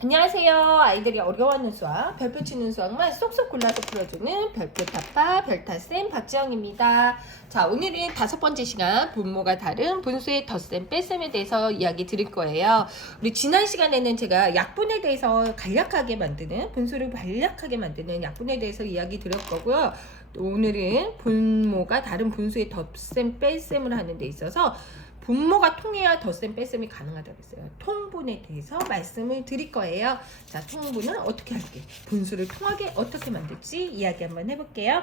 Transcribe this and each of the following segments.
안녕하세요. 아이들이 어려워하는 수학, 별표 치는 수학만 쏙쏙 골라서 풀어주는 별표 타파 별타쌤 박지영입니다. 자, 오늘은 5번째 시간 분모가 다른 분수의 덧셈 뺄셈에 대해서 이야기 드릴 거예요. 우리 지난 시간에는 제가 약분에 대해서 간략하게 만드는, 분수를 간략하게 만드는 약분에 대해서 이야기 드릴 거고요. 오늘은 분모가 다른 분수의 덧셈 뺄셈을 하는 데 있어서 분모가 통해야 덧셈 뺄셈이 가능하다고 했어요. 통분에 대해서 말씀을 드릴 거예요. 자, 통분은 어떻게 할게? 분수를 통하게 어떻게 만들지? 이야기 한번 해볼게요.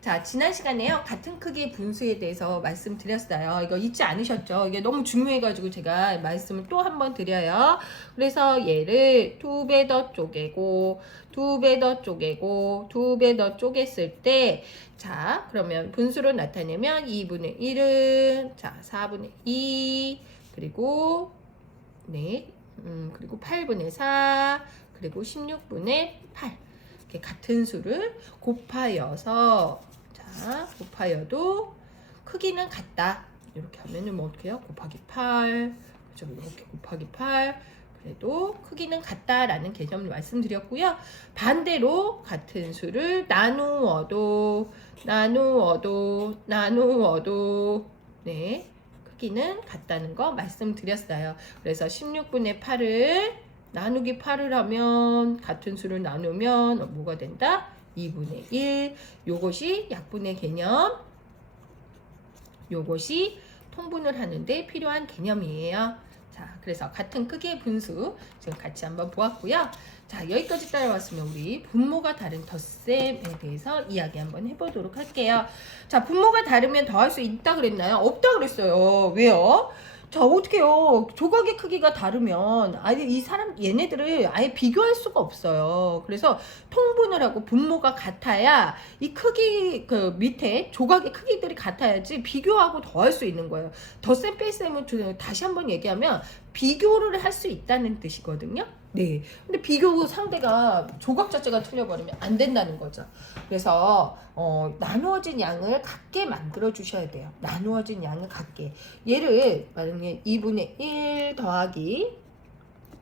자, 지난 시간에요. 같은 크기의 분수에 대해서 말씀드렸어요. 이거 잊지 않으셨죠? 이게 너무 중요해가지고 제가 말씀을 또 한번 드려요. 그래서 얘를 2배 더 쪼개고, 2배 더 쪼개고, 2배 더 쪼갰을 때, 자, 그러면 분수로 나타내면 2분의 1은, 자, 4분의 2, 그리고, 네, 그리고 8분의 4, 그리고 16분의 8. 이렇게 같은 수를 곱하여서, 자, 곱하여도 크기는 같다. 이렇게 하면은 뭐 어떻게 해요? 곱하기 8. 그죠? 이렇게 곱하기 8. 그래도 크기는 같다라는 개념을 말씀드렸고요. 반대로 같은 수를 나누어도 네, 크기는 같다는 거 말씀드렸어요. 그래서 16분의 8을 나누기 8을 하면 같은 수를 나누면 뭐가 된다? 2분의 1. 요것이 약분의 개념. 요것이 통분을 하는데 필요한 개념이에요. 자, 그래서 같은 크기의 분수 지금 같이 한번 보았고요. 자, 여기까지 따라왔으면 우리 분모가 다른 덧셈에 대해서 이야기 한번 해보도록 할게요. 자, 분모가 다르면 더할 수 있다 그랬나요? 없다 그랬어요. 왜요? 자, 어떡해요. 조각의 크기가 다르면 아예 얘네들을 아예 비교할 수가 없어요. 그래서 통분을 하고 분모가 같아야 이 크기 그 밑에 조각의 크기들이 같아야지 비교하고 더할 수 있는 거예요. 덧셈 뺄셈은 다시 한번 얘기하면 비교를 할 수 있다는 뜻이거든요. 네. 근데 비교 상대가 조각 자체가 틀려버리면 안 된다는 거죠. 그래서 나누어진 양을 같게 만들어 주셔야 돼요. 나누어진 양을 같게. 얘를 만약에 2분의 1 더하기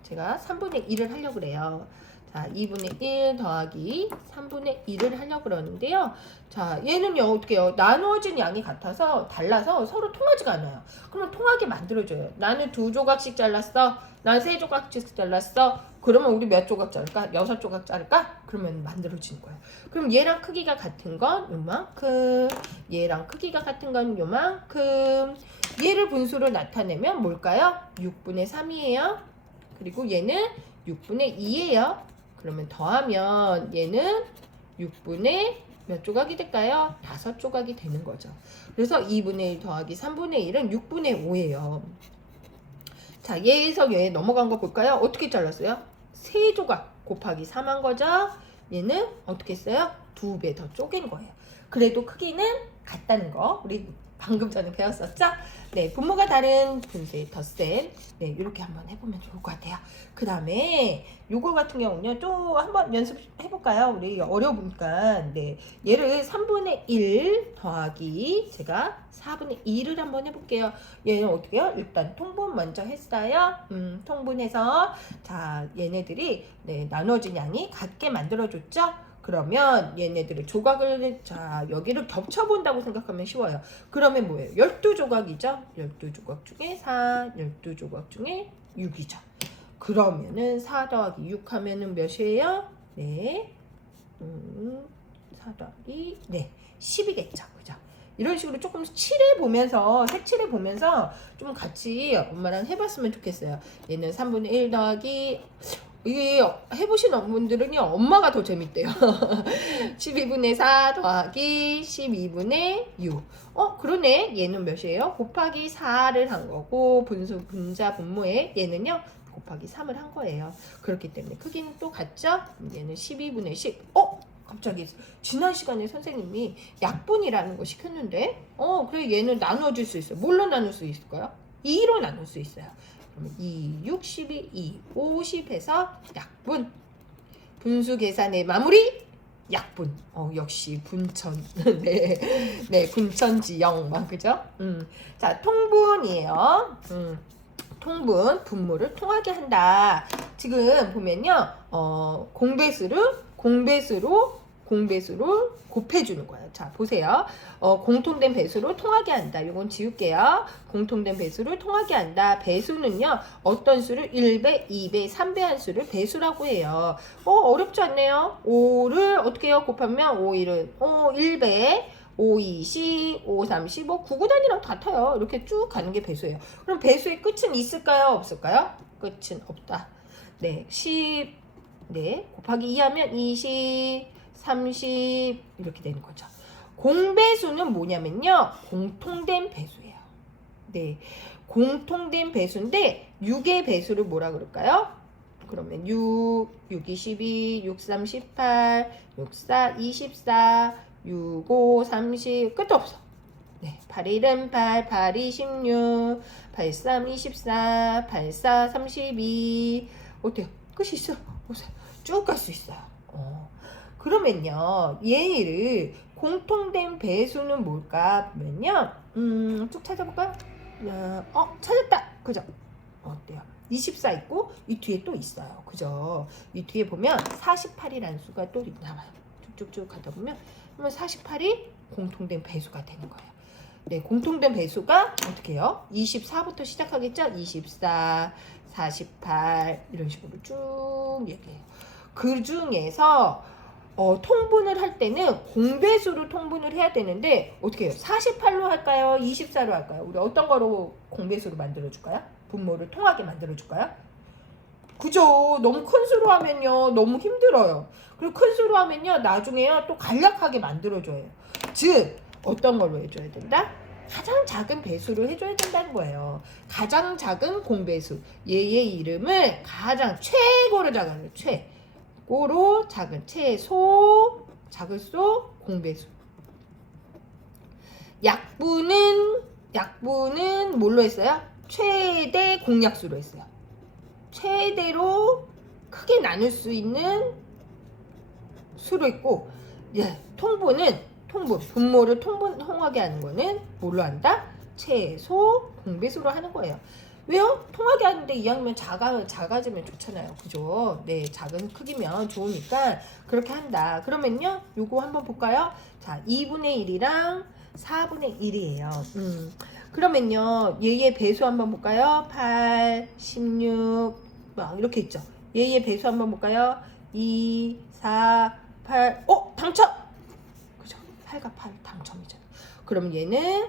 제가 3분의 1을 하려고 그래요. 자, 2분의 1 더하기 3분의 1을 하려고 그러는데요. 자, 얘는요, 어떻게 해요? 나누어진 양이 같아서 달라서 서로 통하지가 않아요. 그러면 통하게 만들어줘요. 나는 2조각씩 잘랐어. 난 3조각씩 잘랐어. 그러면 우리 몇 조각 자를까? 6조각 자를까? 그러면 만들어지는 거예요. 그럼 얘랑 크기가 같은 건 요만큼, 얘랑 크기가 같은 건 요만큼. 얘를 분수로 나타내면 뭘까요? 6분의 3이에요. 그리고 얘는 6분의 2예요. 그러면 더하면 얘는 6분의 몇 조각이 될까요? 5조각이 되는 거죠. 그래서 2분의 1 더하기 3분의 1은 6분의 5예요. 자, 얘에서 얘 넘어간 거 볼까요? 어떻게 잘랐어요? 3조각 곱하기 3한 거죠. 얘는 어떻게 했어요? 2배 더 쪼갠 거예요. 그래도 크기는 같다는 거 우리 방금 전에 배웠었죠? 네, 분모가 다른 분수의 덧셈. 네, 이렇게 한번 해보면 좋을 것 같아요. 그 다음에 요거 같은 경우는요, 또 한번 연습해볼까요? 우리 어려우니까. 네, 얘를 3분의 1 더하기 제가 4분의 2를 한번 해볼게요. 얘는 어떻게 해요? 일단 통분 먼저 했어요. 통분해서 자, 얘네들이 네, 나눠진 양이 같게 만들어줬죠? 그러면 얘네들을 조각을 자 여기를 겹쳐본다고 생각하면 쉬워요. 그러면 뭐예요? 12조각이죠. 12조각 중에 4, 12조각 중에 6이죠. 그러면은 4 더하기 6 하면은 몇이에요? 네. 4 더하기 네 10이겠죠. 그죠? 이런 식으로 조금 칠해보면서 색칠해보면서 좀 같이 엄마랑 해봤으면 좋겠어요. 얘는 3분의 1 더하기 이게 해보신 분들은요 엄마가 더 재밌대요. 12분의 4 더하기 12분의 6. 그러네. 얘는 몇이에요? 곱하기 4를 한 거고 분자 분모에 얘는요 곱하기 3을 한 거예요. 그렇기 때문에 크기는 또 같죠? 얘는 12분의 10. 갑자기 지난 시간에 선생님이 약분이라는 거 시켰는데 그래 얘는 나눠줄 수 있어요. 뭘로 나눌 수 있을까요? 2로 나눌 수 있어요. 그러면 2, 6, 12, 2, 50 해서 약분. 분수 계산의 마무리 약분. 역시 분천. 네, 네, 분천지영, 그죠? 자, 통분이에요. 통분, 분모를 통하게 한다. 지금 보면요, 공배수로 곱해주는 거예요. 자, 보세요. 공통된 배수로 통하게 한다. 이건 지울게요. 공통된 배수를 통하게 한다. 배수는요, 어떤 수를 1배, 2배, 3배 한 수를 배수라고 해요. 어렵지 않네요. 5를 어떻게 해요? 곱하면 5, 1은 1배, 5, 2, 10, 5, 3, 15, 9구단위랑 같아요. 이렇게 쭉 가는 게 배수예요. 그럼 배수의 끝은 있을까요? 없을까요? 끝은 없다. 네, 10, 네, 곱하기 2 하면 20, 30 이렇게 되는 거죠. 공배수는 뭐냐면요, 공통된 배수예요. 네, 공통된 배수인데 6의 배수를 뭐라 그럴까요? 그러면 6, 6, 22, 6, 3, 18, 6, 4, 24, 6, 5, 30 끝도 없어. 네, 8, 1은 8, 8, 2, 16, 8, 3, 24, 8, 4, 32 어때요? 끝이 있어? 쭉 갈 수 있어요. 그러면요, 얘를 공통된 배수는 뭘까 보면요, 쭉 찾아볼까요? 찾았다. 그죠? 어때요? 24 있고 이 뒤에 또 있어요. 그죠? 이 뒤에 보면 48이라는 수가 또 나와요. 쭉쭉쭉 가다 보면 48이 공통된 배수가 되는 거예요. 네, 공통된 배수가 어떻게 해요? 24부터 시작하겠죠? 24, 48 이런 식으로 쭉 얘기해요. 그 중에서 통분을 할 때는 공배수로 통분을 해야 되는데 어떻게 해요? 48로 할까요? 24로 할까요? 우리 어떤 거로 공배수로 만들어줄까요? 분모를 통하게 만들어줄까요? 그죠? 너무 큰 수로 하면요, 너무 힘들어요. 그리고 큰 수로 하면요, 나중에요 또 간략하게 만들어줘요. 즉 어떤 걸로 해줘야 된다? 가장 작은 배수를 해줘야 된다는 거예요. 가장 작은 공배수. 얘의 이름을 가장 최고로 작은 최고로 작은 최소 작을소 공배수. 약분은 뭘로 했어요? 최대 공약수로 했어요. 최대로 크게 나눌 수 있는 수로 있고, 예, 분모를 통하게 하는 거는 뭘로 한다? 최소 공배수로 하는 거예요. 왜요? 통하게 하는데 이왕이면 작아지면 좋잖아요. 그죠? 네, 작은 크기면 좋으니까 그렇게 한다. 그러면요, 요거 한번 볼까요? 자, 2분의 1이랑 4분의 1이에요. 그러면요, 얘의 배수 한번 볼까요? 8, 16, 막 이렇게 있죠. 얘의 배수 한번 볼까요? 2, 4, 8, 당첨! 그죠? 8과 8 당첨이잖아. 그럼 얘는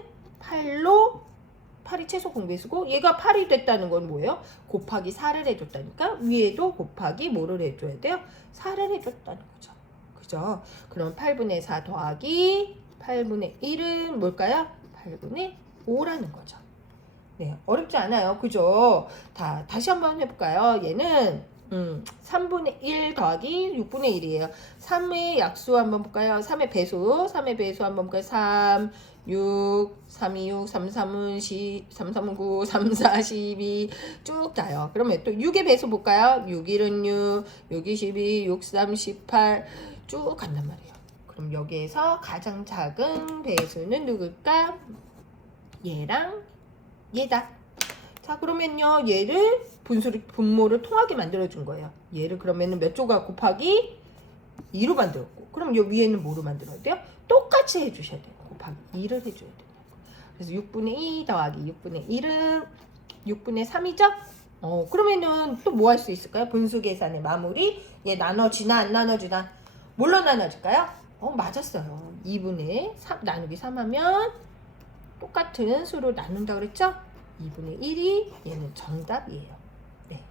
8이 최소 공배수고, 얘가 8이 됐다는 건 뭐예요? 곱하기 4를 해줬다니까 위에도 곱하기 뭐를 해줘야 돼요? 4를 해줬다는 거죠. 그죠? 그럼 8분의 4 더하기 8분의 1은 뭘까요? 8분의 5라는 거죠. 네, 어렵지 않아요. 그죠? 다시 한번 해볼까요? 얘는 3분의 1 더하기 6분의 1이에요. 3의 약수 한번 볼까요? 3의 배수 한번 볼까요? 3, 6, 3, 2, 6, 3, 3은 10, 3, 3은 9, 3, 4, 12 쭉 가요. 그러면 또 6의 배수 볼까요? 6, 1은 6, 6, 2, 12, 6, 3, 18 쭉 간단 말이에요. 그럼 여기에서 가장 작은 배수는 누굴까? 얘랑 얘다. 자, 그러면요, 얘를 분모를 통하게 만들어준 거예요. 얘를 그러면은 몇 조각 곱하기 2로 만들었고, 그럼 요 위에는 뭐로 만들어야 돼요? 똑같이 해주셔야 돼요. 곱하기 2를 해줘야 돼요. 그래서 6분의 2 더하기 6분의 1은 6분의 3이죠? 그러면은 또 뭐 할 수 있을까요? 분수 계산의 마무리. 얘 나눠지나 안 나눠지나? 뭘로 나눠질까요? 맞았어요. 2분의 3 나누기 3 하면 똑같은 수로 나눈다 그랬죠? 2분의 1이 얘는 정답이에요. 네.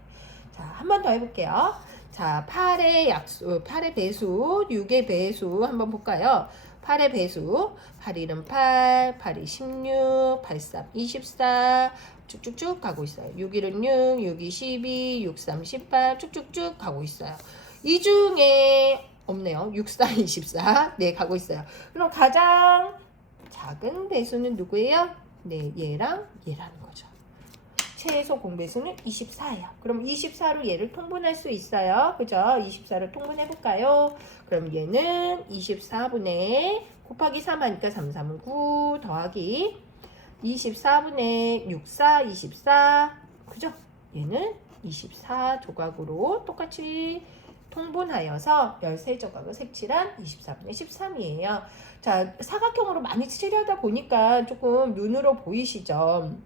자, 한 번 더 해볼게요. 자, 8의 배수, 6의 배수 한번 볼까요? 8의 배수, 8, 1은 8, 8이 16, 8, 3, 24 쭉쭉쭉 가고 있어요. 6, 1은 6, 6, 2, 12, 6, 3, 18 쭉쭉쭉 가고 있어요. 이 중에 없네요. 6, 4, 24 네, 가고 있어요. 그럼 가장 작은 배수는 누구예요? 네, 얘랑 얘라는 거죠. 최소 공배수는 24예요. 그럼 24로 얘를 통분할 수 있어요. 그죠? 24를 통분해볼까요? 그럼 얘는 24분의 곱하기 3 하니까 3, 3은 9 더하기 24분의 6, 4, 24 그죠? 얘는 24 조각으로 똑같이 통분하여서 13조각을 색칠한 24분의 13이에요. 자, 사각형으로 많이 칠하다 보니까 조금 눈으로 보이시죠?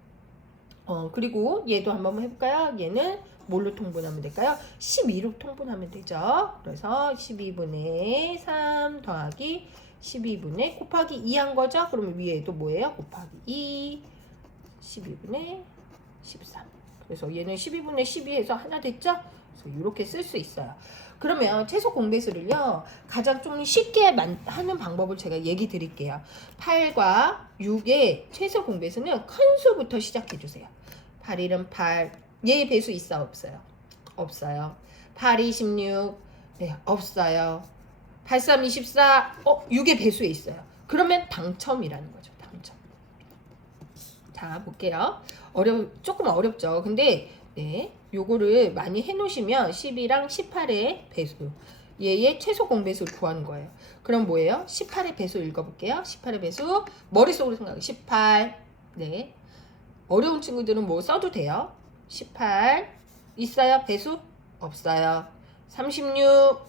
그리고 얘도 한번 해볼까요? 얘는 뭘로 통분하면 될까요? 12로 통분하면 되죠. 그래서 12분의 3 더하기 12분의 곱하기 2 한 거죠. 그러면 위에도 뭐예요? 곱하기 2, 12분의 13. 그래서 얘는 12분의 12 해서 하나 됐죠? 그래서 이렇게 쓸 수 있어요. 그러면 채소 공배수를요, 가장 좀 쉽게 하는 방법을 제가 얘기 드릴게요. 8과 6의 채소 공배수는 큰 수부터 시작해 주세요. 8, 1은 8. 얘 배수 있어? 없어요? 없어요. 8, 2, 16. 네, 없어요. 8, 3, 24. 6의 배수에 있어요. 그러면 당첨이라는 거죠. 당첨. 자, 볼게요. 조금 어렵죠. 근데, 네, 요거를 많이 해놓으시면 12랑 18의 배수. 얘의 최소 공배수를 구하는 거예요. 그럼 뭐예요? 18의 배수 읽어볼게요. 18의 배수. 머릿속으로 생각해. 18. 네. 어려운 친구들은 뭐 써도 돼요. 18. 있어요? 배수? 없어요. 36.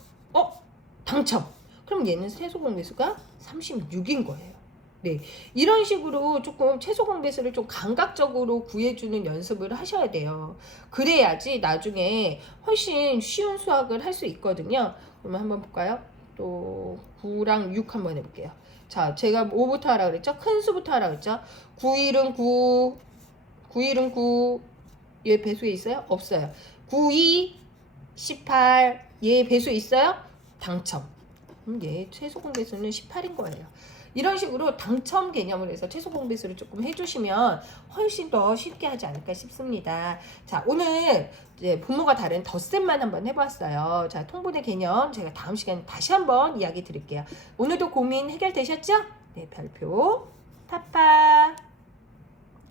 당첨. 그럼 얘는 최소 공배수가 36인 거예요. 네, 이런 식으로 조금 최소 공배수를 좀 감각적으로 구해주는 연습을 하셔야 돼요. 그래야지 나중에 훨씬 쉬운 수학을 할 수 있거든요. 그러면 한번 볼까요? 또 9랑 6 한번 해볼게요. 자, 제가 뭐부터 하라 그랬죠? 큰 수부터 하라 그랬죠? 9, 1은 9, 9, 1은 9. 얘 배수에 있어요? 없어요. 9, 2, 18. 얘 배수에 있어요? 당첨. 얘 최소 공배수는 18인 거예요. 이런 식으로 당첨 개념을 해서 최소 공배수를 조금 해주시면 훨씬 더 쉽게 하지 않을까 싶습니다. 자, 오늘 이제 분모가 다른 덧셈만 한번 해봤어요. 자, 통분의 개념 제가 다음 시간에 다시 한번 이야기 드릴게요. 오늘도 고민 해결되셨죠? 네, 별표 파파.